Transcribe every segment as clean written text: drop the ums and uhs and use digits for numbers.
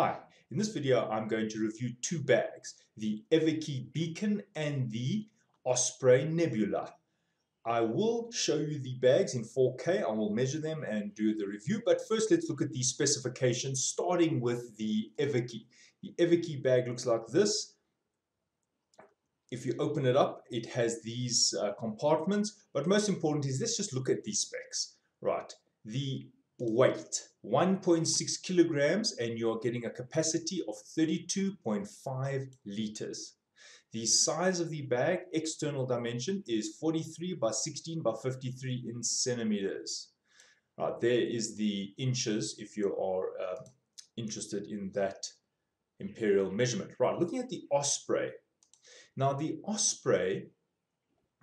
Hi, in this video I'm going to review two bags, the Everki Beacon and the Osprey Nebula. I will show you the bags in 4K, I will measure them and do the review, but first let's look at the specifications starting with the Everki. The Everki bag looks like this. If you open it up, it has these compartments, but most important is let's just look at these specs. Right, the weight 1.6 kilograms and you're getting a capacity of 32.5 liters. The size of the bag, external dimension, is 43 by 16 by 53 in centimeters. Right, there is the inches if you are interested in that imperial measurement. Right, looking at the Osprey. Now the Osprey,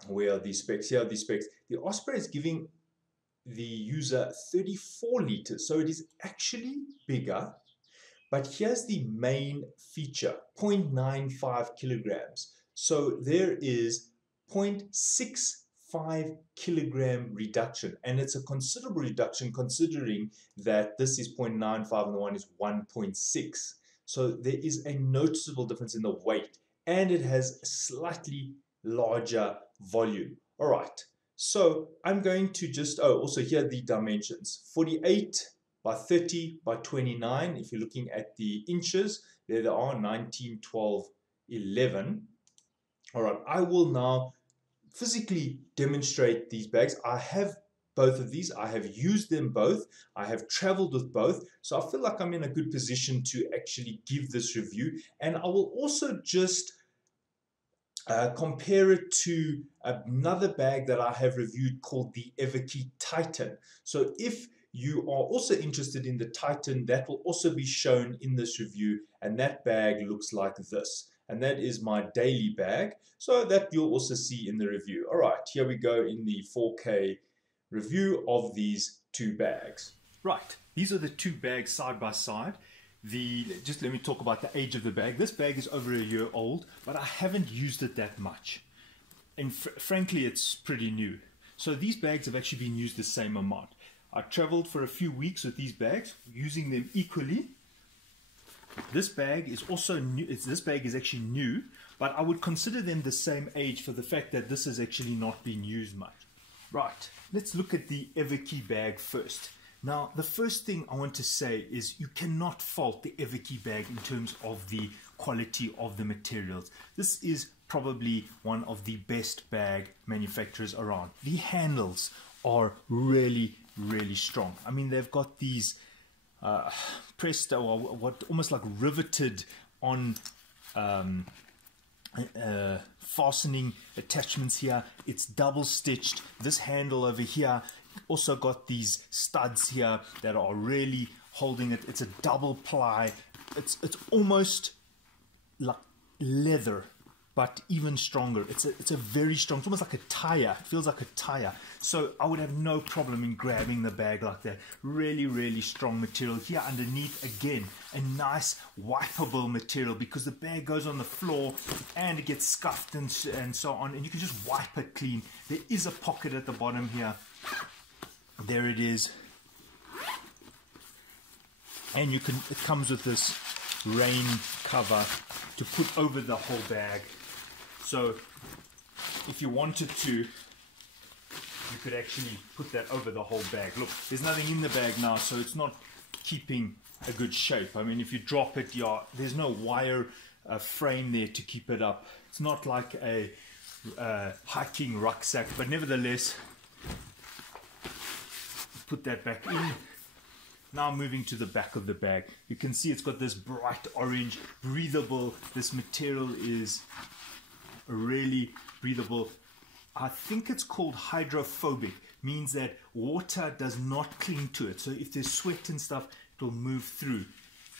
where are these specs? Here are these specs. The Osprey is giving the user 34 liters, so it is actually bigger, but here's the main feature, 0.95 kilograms. So there is 0.65 kilogram reduction, and it's a considerable reduction considering that this is 0.95 and the one is 1.6. So there is a noticeable difference in the weight, and it has a slightly larger volume. All right. So I'm going to just, also here are the dimensions, 48 by 30 by 29. If you're looking at the inches, there they are, 19, 12, 11. All right, I will now physically demonstrate these bags. I have both of these. I have used them both. I have traveled with both. So I feel like I'm in a good position to actually give this review. And I will also just compare it to another bag that I have reviewed called the Everki Titan. So if you are also interested in the Titan, that will also be shown in this review, and that bag looks like this. And that is my daily bag, so that you'll also see in the review. All right, here we go in the 4K review of these two bags. Right, these are the two bags side by side. Just let me talk about the age of the bag. This bag is over a year old, but I haven't used it that much. And frankly, it's pretty new. So these bags have actually been used the same amount. I traveled for a few weeks with these bags, using them equally. This bag is also new. This bag is actually new, but I would consider them the same age for the fact that this has actually not been used much. Right, let's look at the Everki bag first. Now, the first thing I want to say is you cannot fault the Everki bag in terms of the quality of the materials. This is probably one of the best bag manufacturers around. The handles are really, really strong. I mean, they've got these pressed or what almost like riveted on fastening attachments here. It's double stitched. This handle over here also got these studs here that are really holding it. It's a double ply. It's almost like leather, but even stronger. It's a very strong, it's almost like a tire. It feels like a tire. So I would have no problem in grabbing the bag like that. Really, really strong material. Here underneath, again, a nice wipeable material, because the bag goes on the floor and it gets scuffed and so on, and you can just wipe it clean. There is a pocket at the bottom here. There it is. And it comes with this rain cover to put over the whole bag. So if you wanted to, you could actually put that over the whole bag. Look, there's nothing in the bag now, so it's not keeping a good shape. I mean, if you drop it, there's no wire frame there to keep it up. It's not like a hiking rucksack, but nevertheless, put that back in. Now moving to the back of the bag, you can see it's got this bright orange, breathable. This material is really breathable. I think it's called hydrophobic, means that water does not cling to it. So if there's sweat and stuff, it will move through.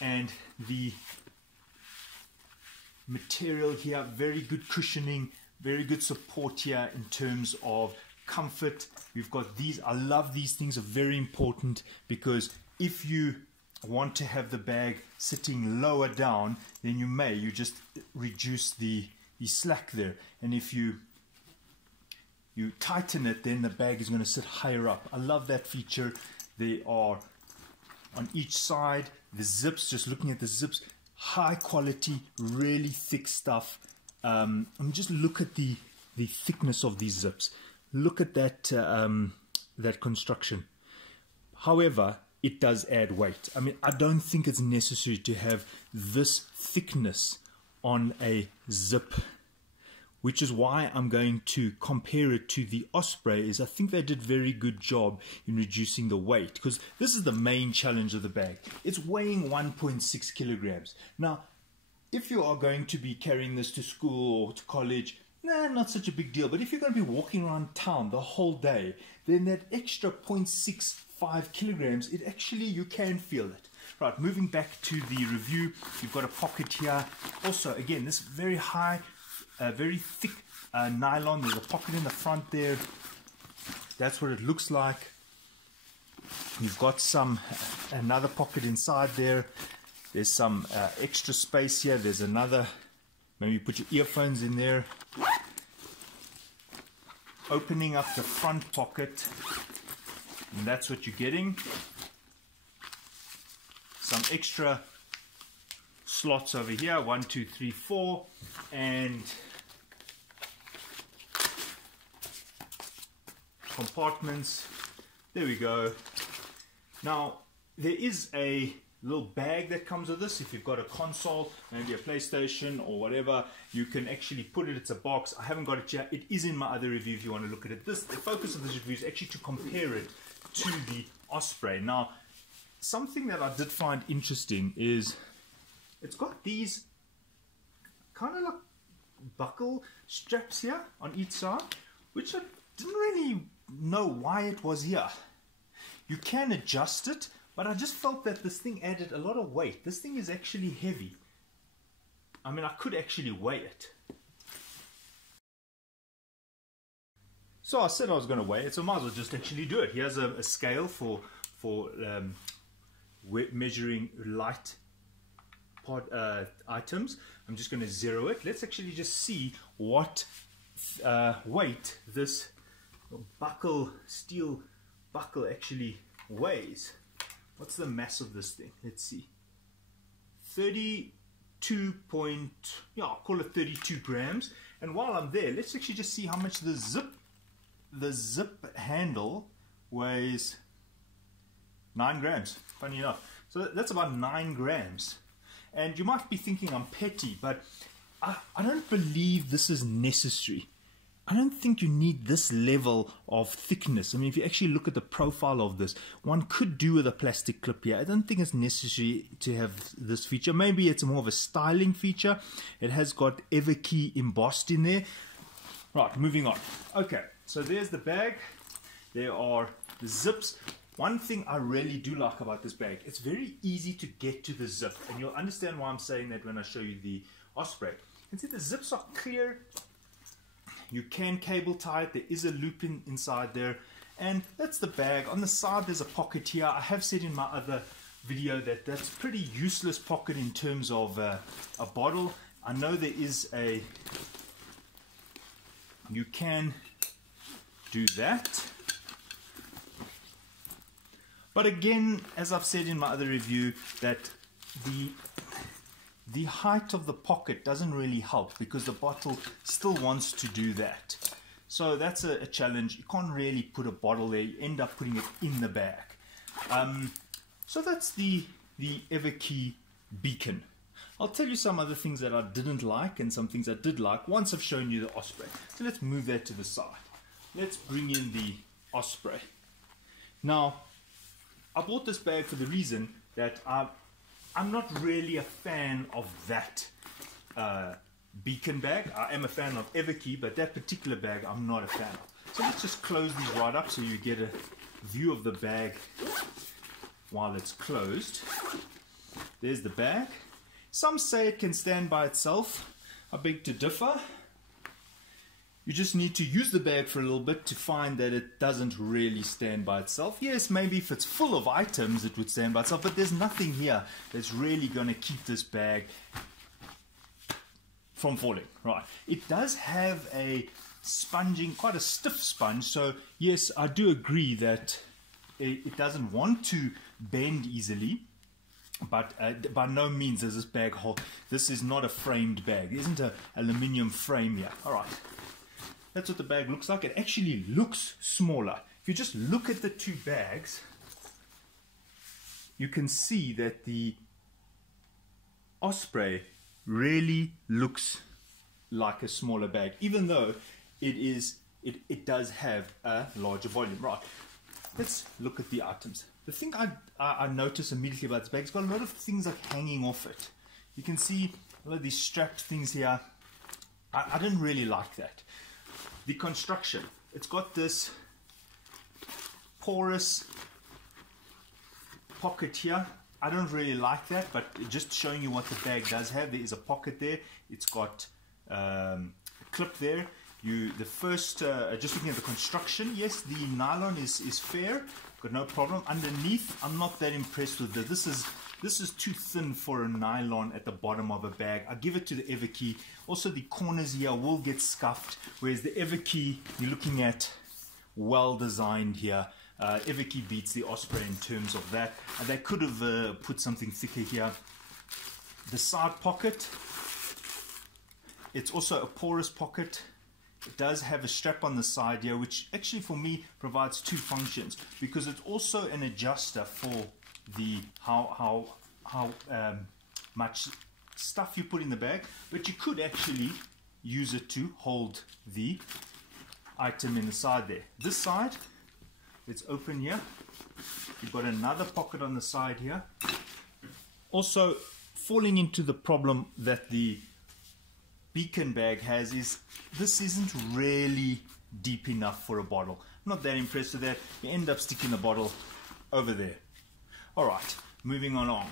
And the material here, very good cushioning, very good support here in terms of comfort. We've got these. I love these things, are very important, because if you want to have the bag sitting lower down, then you just reduce the slack there, and if you tighten it, then the bag is going to sit higher up. I love that feature. They are on each side. The zips, just looking at the zips, high quality, really thick stuff. And just look at the thickness of these zips. Look at that that construction. However, it does add weight. I mean, I don't think it's necessary to have this thickness on a zip, which is why I'm going to compare it to the Osprey. I think they did a very good job in reducing the weight, because this is the main challenge of the bag. It's weighing 1.6 kilograms. Now, if you are going to be carrying this to school or to college, not such a big deal. But if you're going to be walking around town the whole day, then that extra 0.65 kilograms, you can feel it. Right, moving back to the review, you've got a pocket here. Also, again, this very high, very thick nylon. There's a pocket in the front there. That's what it looks like. You've got another pocket inside there. There's some extra space here. There's another, maybe put your earphones in there. Opening up the front pocket, and that's what you're getting. Some extra slots over here, 1, 2, 3, 4, and compartments. There we go. Now, there is a little bag that comes with this. If you've got a console, maybe a PlayStation or whatever, you can actually put it. It's a box. I haven't got it yet. It is in my other review if you want to look at it. The focus of this review is actually to compare it to the Osprey. Now, something that I did find interesting is it's got these kind of like buckle straps here on each side, which I didn't really know why it was here. You can adjust it, but I just felt that this thing added a lot of weight. This thing is actually heavy. I mean, I could actually weigh it. So I said I was going to weigh it, so I might as well just actually do it. Here's a scale for measuring light items. I'm just going to zero it. Let's actually just see what weight this steel buckle actually weighs. What's the mass of this thing? Let's see. 32 point, yeah, I'll call it 32 grams. And while I'm there, let's actually just see how much the zip handle weighs. 9 grams, funny enough. So that's about 9 grams. And you might be thinking I'm petty, but I don't believe this is necessary. I don't think you need this level of thickness. I mean, if you actually look at the profile of this, one could do with a plastic clip here. I don't think it's necessary to have this feature. Maybe it's more of a styling feature. It has got Everki embossed in there. Right, moving on. Okay, so there's the bag. There are the zips. One thing I really do like about this bag, it's very easy to get to the zip. And you'll understand why I'm saying that when I show you the Osprey. You can see the zips are clear. You can cable tie it. There is a loop inside there. And that's the bag. On the side, there's a pocket here. I have said in my other video that that's a pretty useless pocket in terms of a bottle. I know there is you can do that. But again, as I've said in my other review, that the height of the pocket doesn't really help because the bottle still wants to do that. So that's a challenge. You can't really put a bottle there. You end up putting it in the bag. So that's the Everki Beacon. I'll tell you some other things that I didn't like and some things I did like once I've shown you the Osprey. So let's move that to the side. Let's bring in the Osprey. Now, I bought this bag for the reason that I'm not really a fan of that Beacon bag. I am a fan of Everki, but that particular bag I'm not a fan of. So let's just close these right up so you get a view of the bag while it's closed. There's the bag. Some say it can stand by itself. I beg to differ. You just need to use the bag for a little bit to find that it doesn't really stand by itself. Yes, maybe if it's full of items it would stand by itself, but there's nothing here that's really going to keep this bag from falling. Right. It does have a sponging, quite a stiff sponge, so yes, I do agree that it doesn't want to bend easily. But by no means is this bag whole. This is not a framed bag. There isn't an aluminium frame here. All right. That's what the bag looks like. It actually looks smaller. If you just look at the two bags, you can see that the Osprey really looks like a smaller bag, even though it does have a larger volume. Right. Let's look at the items. The thing I notice immediately about this bag, it's got a lot of things like hanging off it. You can see a lot of these strapped things here. I didn't really like that. The construction, it's got this porous pocket here. I don't really like that, but just showing you what the bag does have. There is a pocket there. It's got a clip there. Just looking at the construction, yes, the nylon is fair. Got no problem. Underneath, I'm not that impressed with this. This is too thin for a nylon at the bottom of a bag. I give it to the Everki. Also, the corners here will get scuffed, whereas the Everki, you're looking at well designed here. Everki beats the Osprey in terms of that. They could have put something thicker here. The side pocket, it's also a porous pocket. It does have a strap on the side here, which actually for me provides two functions, because it's also an adjuster for the how much stuff you put in the bag, but you could actually use it to hold the item in the side there. This side, let's open here. You've got another pocket on the side here. Also, falling into the problem that the Beacon bag has is this isn't really deep enough for a bottle. I'm not that impressed with that. You end up sticking the bottle over there. Alright, moving on.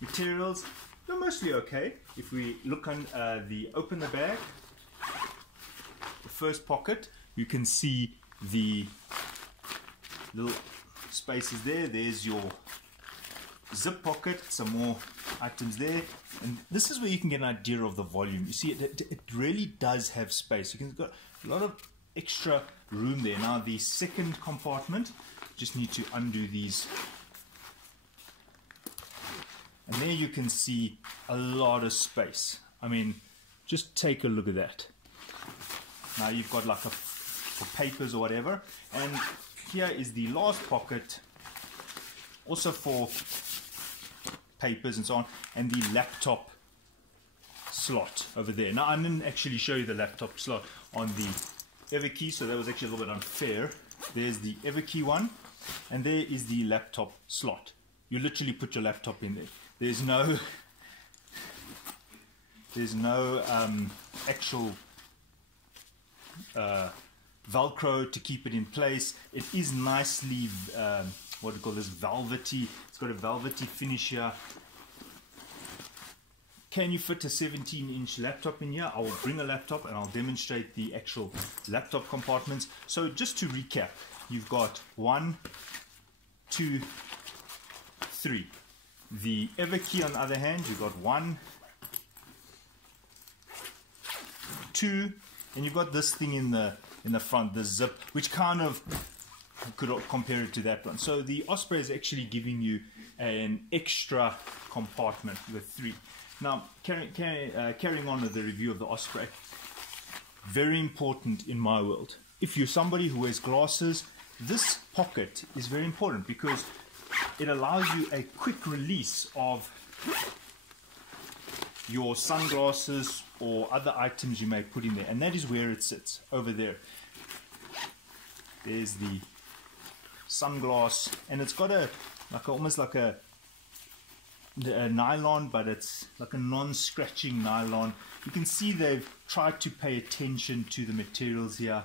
Materials, they're mostly okay. If we look on open the bag, the first pocket, you can see the little spaces there. There's your zip pocket, some more items there, and this is where you can get an idea of the volume. You see, it really does have space. You've got a lot of extra room there. Now the second compartment, just need to undo these, and there you can see a lot of space. I mean, just take a look at that. Now you've got like for papers or whatever, and here is the last pocket, also for papers and so on, and the laptop slot over there. Now I didn't actually show you the laptop slot on the Everki, so that was actually a little bit unfair. There's the Everki one, and there is the laptop slot. You literally put your laptop in there. There's no actual Velcro to keep it in place. It is nicely what do you call this, velvety. It's got a velvety finish here. Can you fit a 17-inch laptop in here? I will bring a laptop and I'll demonstrate the actual laptop compartments. So just to recap, you've got 1, 2, 3. The Everki, on the other hand, you've got 1, 2, and you've got this thing in the front, the zip, which kind of could compare it to that one. So the Osprey is actually giving you an extra compartment with 3. Now, carrying on with the review of the Osprey, very important in my world. If you're somebody who wears glasses, this pocket is very important because it allows you a quick release of your sunglasses or other items you may put in there, and that is where it sits, over there. There's the sunglass, and it's got almost like a nylon, but it's like a non-scratching nylon. You can see they've tried to pay attention to the materials here.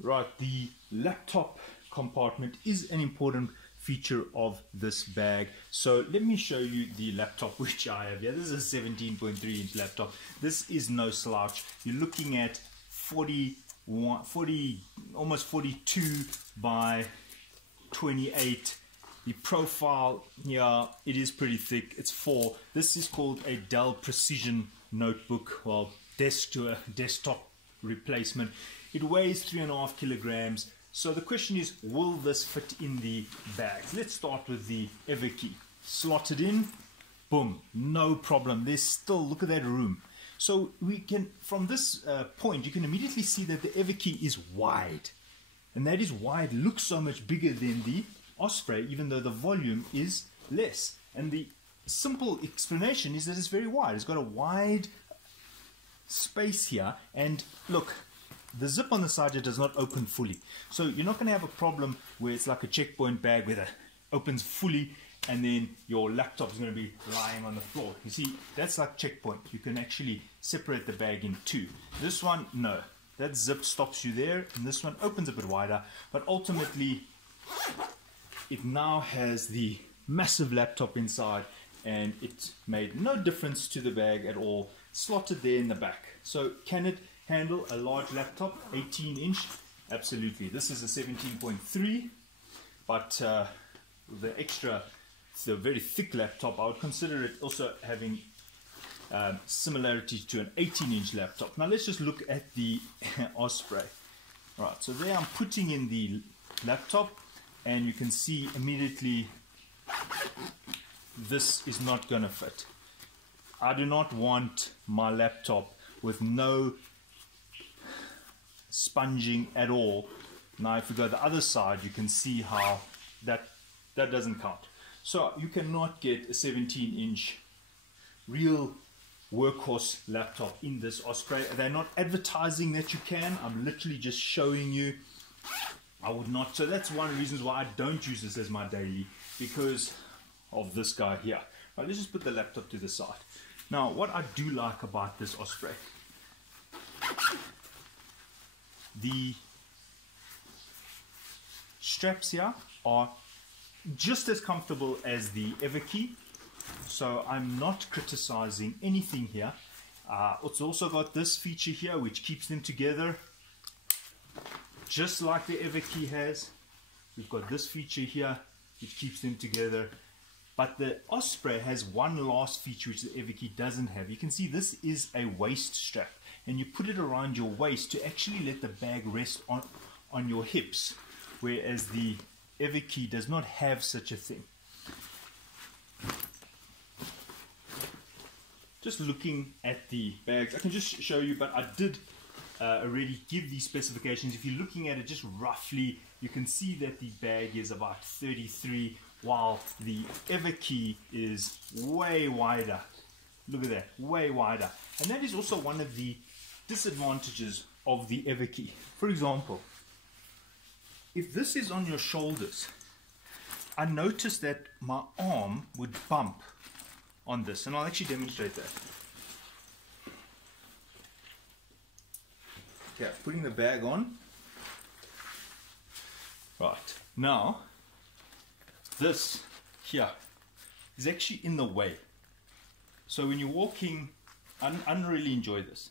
Right, the laptop compartment is an important feature of this bag. So let me show you the laptop which I have here. This is a 17.3-inch laptop. This is no slouch. You're looking at 40, almost 42 by 28. The profile, yeah, it is pretty thick. It's 4. This is called a Dell Precision notebook, well, desktop replacement. It weighs 3.5 kilograms. So the question is, will this fit in the bags? Let's start with the Everki. Slot it in, boom, no problem. There's still, look at that room. So we can, from this point, you can immediately see that the Everki is wide. And that is why it looks so much bigger than the Osprey, even though the volume is less. And the simple explanation is that it's very wide. It's got a wide space here, and look, the zip on the side here does not open fully. So you're not going to have a problem where it's like a checkpoint bag where it opens fully and then your laptop is going to be lying on the floor. You see, that's like checkpoint. You can actually separate the bag in two. This one, no. That zip stops you there, and this one opens a bit wider, but ultimately it now has the massive laptop inside, and it made no difference to the bag at all. Slotted there in the back. So can it handle a large laptop, 18-inch? Absolutely. This is a 17.3, but the extra, it's a very thick laptop. I would consider it also having similarity to an 18-inch laptop. Now let's just look at the Osprey. Right, so there I'm putting in the laptop, and you can see immediately this is not going to fit. I do not want my laptop with no sponging at all. Now if we go the other side, you can see how that doesn't count. So you cannot get a 17-inch real workhorse laptop in this Osprey. They're not advertising that you can. I'm literally just showing you. I would not. So that's one of the reasons why I don't use this as my daily, because of this guy here. Right, let's just put the laptop to the side. Now, what I do like about this Osprey, the straps here are just as comfortable as the Everki, so I'm not criticizing anything here. It's also got this feature here which keeps them together, just like the Everki has. We've got this feature here which keeps them together. But the Osprey has one last feature which the Everki doesn't have. You can see this is a waist strap, and you put it around your waist to actually let the bag rest on your hips, whereas the Everki does not have such a thing. Just looking at the bags, I can just show you, but I did already give these specifications. If you're looking at it just roughly, you can see that the bag is about 33, while the Everki is way wider. Look at that, way wider. And that is also one of the disadvantages of the Everki. For example, if this is on your shoulders, I noticed that my arm would bump on this, and I'll actually demonstrate that. Okay, putting the bag on. Right, now this here is actually in the way. So when you're walking, I don't really enjoy this.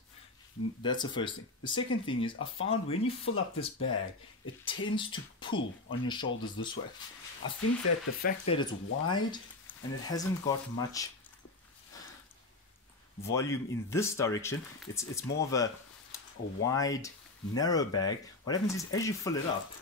That's the first thing. The second thing is, I found when you fill up this bag, it tends to pull on your shoulders this way. I think that the fact that it's wide and it hasn't got much volume in this direction, it's more of a wide, narrow bag. What happens is, as you fill it up,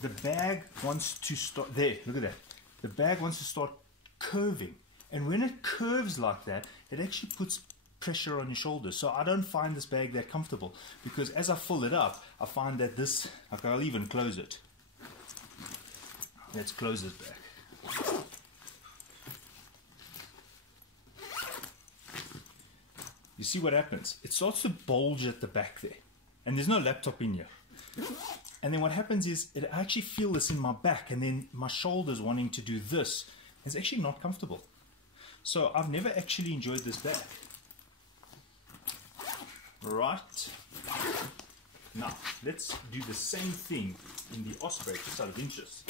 the bag wants to start, there, look at that. The bag wants to start curving. And when it curves like that, it actually puts pressure on your shoulders. So I don't find this bag that comfortable, because as I fill it up, I find that this, like, I'll even close it. Let's close this bag. You see what happens? It starts to bulge at the back there. And there's no laptop in here. And then what happens is, I actually feel this in my back, and then my shoulders wanting to do this. It's actually not comfortable. So I've never actually enjoyed this bag. Right. Now, let's do the same thing in the Osprey, just out of interest.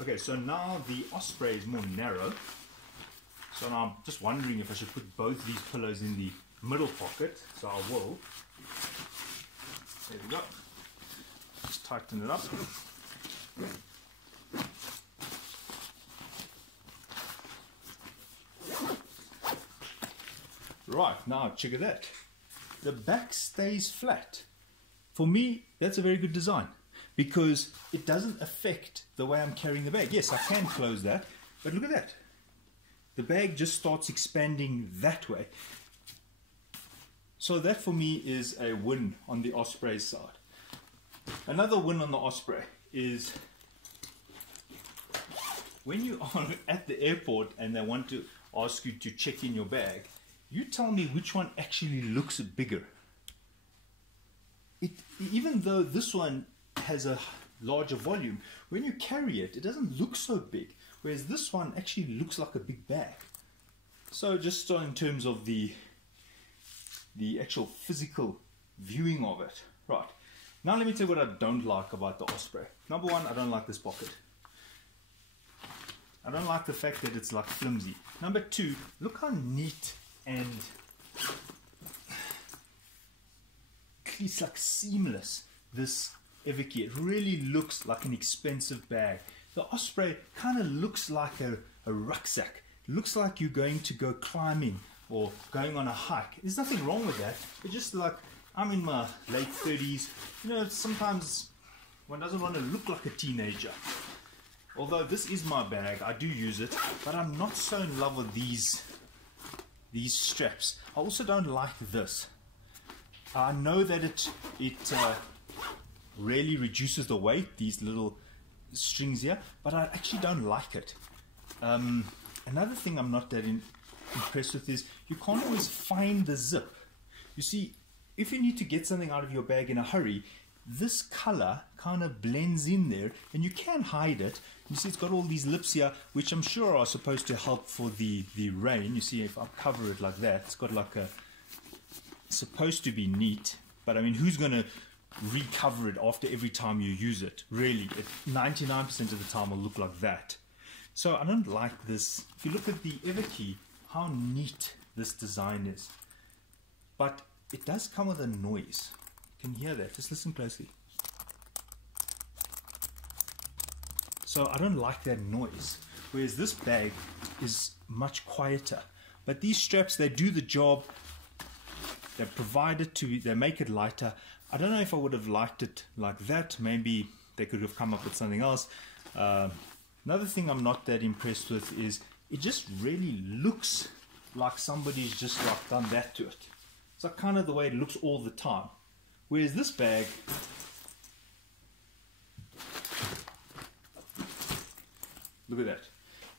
Okay, so now the Osprey is more narrow. So now I'm just wondering if I should put both these pillows in the middle pocket. So I will. There we go. Just tighten it up. Right, now check it out. The back stays flat. For me, that's a very good design because it doesn't affect the way I'm carrying the bag. Yes, I can close that, but look at that. The bag just starts expanding that way. So that for me is a win on the Osprey side. Another win on the Osprey is when you are at the airport and they want to ask you to check in your bag, you tell me which one actually looks bigger. Even though this one has a larger volume, when you carry it, it doesn't look so big, whereas this one actually looks like a big bag. So just in terms of the actual physical viewing of it. Right, now let me tell you what I don't like about the Osprey. Number one, I don't like this pocket. I don't like the fact that it's like flimsy. Number two, look how neat and it's like seamless this Everki. It really looks like an expensive bag. The Osprey kind of looks like a rucksack. It looks like you're going to go climbing or going on a hike. There's nothing wrong with that. It's just like, I'm in my late 30s. You know, sometimes one doesn't want to look like a teenager. Although this is my bag, I do use it, but I'm not so in love with these straps. I also don't like this. I know that it really reduces the weight, these little strings here, but I actually don't like it. Another thing I'm not that impressed with is you can't always find the zip. You see, if you need to get something out of your bag in a hurry, this color kind of blends in there and you can hide it. You see it's got all these lips here, which I'm sure are supposed to help for the rain. You see, if I cover it like that, it's got like it's supposed to be neat, but I mean, who's going to recover it after every time you use it? Really, 99% of the time will look like that. So I don't like this. If you look at the Everki, how neat this design is. But it does come with a noise. You can hear that. Just listen closely. So I don't like that noise. Whereas this bag is much quieter. But these straps, they do the job. They provide it to, they make it lighter. I don't know if I would have liked it like that. Maybe they could have come up with something else. Another thing I'm not that impressed with is it just really looks like somebody's just like done that to it. It's like kind of the way it looks all the time. Whereas this bag, look at that.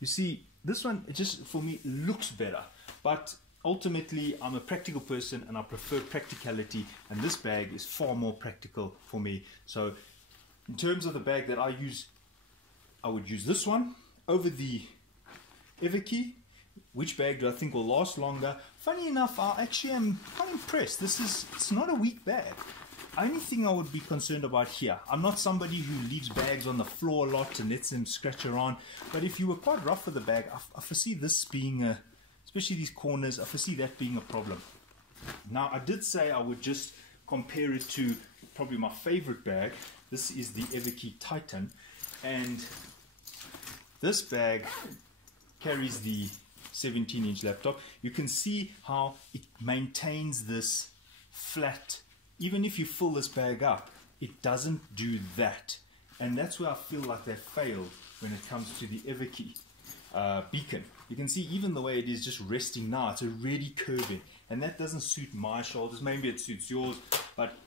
You see, this one, it just, for me, looks better. But ultimately, I'm a practical person and I prefer practicality, and this bag is far more practical for me. So in terms of the bag that I use, I would use this one over the Everki. Which bag do I think will last longer? Funny enough, I actually am quite impressed. It's not a weak bag. Only thing I would be concerned about here, I'm not somebody who leaves bags on the floor a lot and lets them scratch around, but if you were quite rough with the bag, I foresee this being especially these corners, I foresee that being a problem. Now, I did say I would just compare it to probably my favorite bag. This is the Everki Titan, and this bag carries the 17-inch laptop. You can see how it maintains this flat. Even if you fill this bag up, it doesn't do that. And that's where I feel like they failed when it comes to the Everki Beacon. You can see even the way it is just resting now, it's already curving. And that doesn't suit my shoulders. Maybe it suits yours. But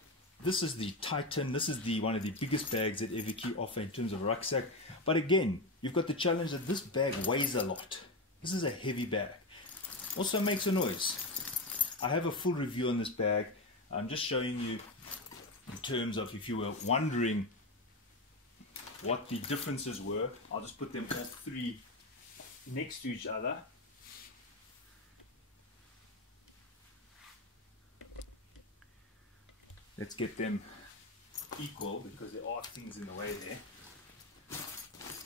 this is the Titan. This is one of the biggest bags that Everki offer in terms of rucksack. But again, you've got the challenge that this bag weighs a lot. This is a heavy bag. Also makes a noise. I have a full review on this bag. I'm just showing you in terms of if you were wondering what the differences were. I'll just put them all three next to each other. Let's get them equal because there are things in the way there.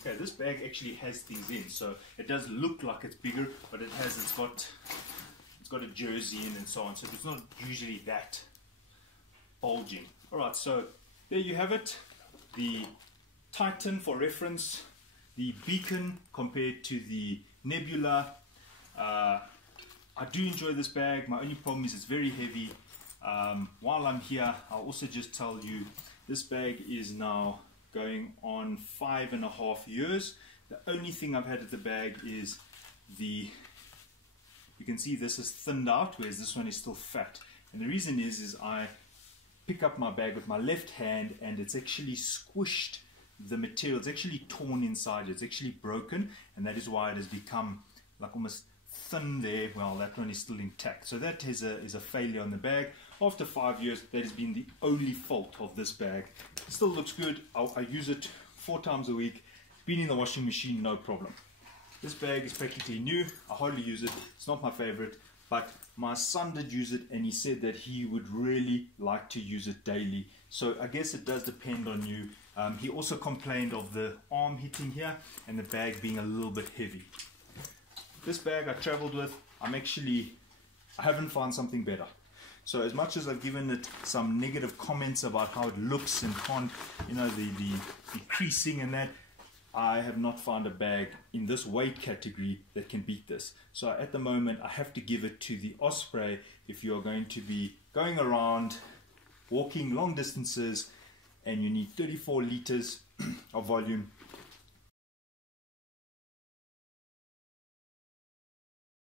Okay, this bag actually has things in, so it does look like it's bigger, but it's got a jersey in and so on, so it's not usually that bulging. Alright, so there you have it. The Titan for reference, the Beacon compared to the Nebula. I do enjoy this bag. My only problem is it's very heavy. While I'm here, I'll also just tell you this bag is now going on 5.5 years. The only thing I've had at the bag is you can see this is thinned out, whereas this one is still fat. And the reason is I pick up my bag with my left hand and it's actually squished the material. It's actually torn inside. It's actually broken, and that is why it has become like almost thin there. Well, that one is still intact. So that is a failure on the bag. After 5 years, that has been the only fault of this bag. It still looks good. I use it 4 times a week. Been in the washing machine, no problem. This bag is practically new. I hardly use it. It's not my favorite, but my son did use it and he said that he would really like to use it daily. So I guess it does depend on you. He also complained of the arm hitting here and the bag being a little bit heavy. This bag I traveled with, I haven't found something better. So as much as I've given it some negative comments about how it looks and can't, you know, the creasing and that, I have not found a bag in this weight category that can beat this. So at the moment, I have to give it to the Osprey if you're going to be going around, walking long distances, and you need 34 liters of volume.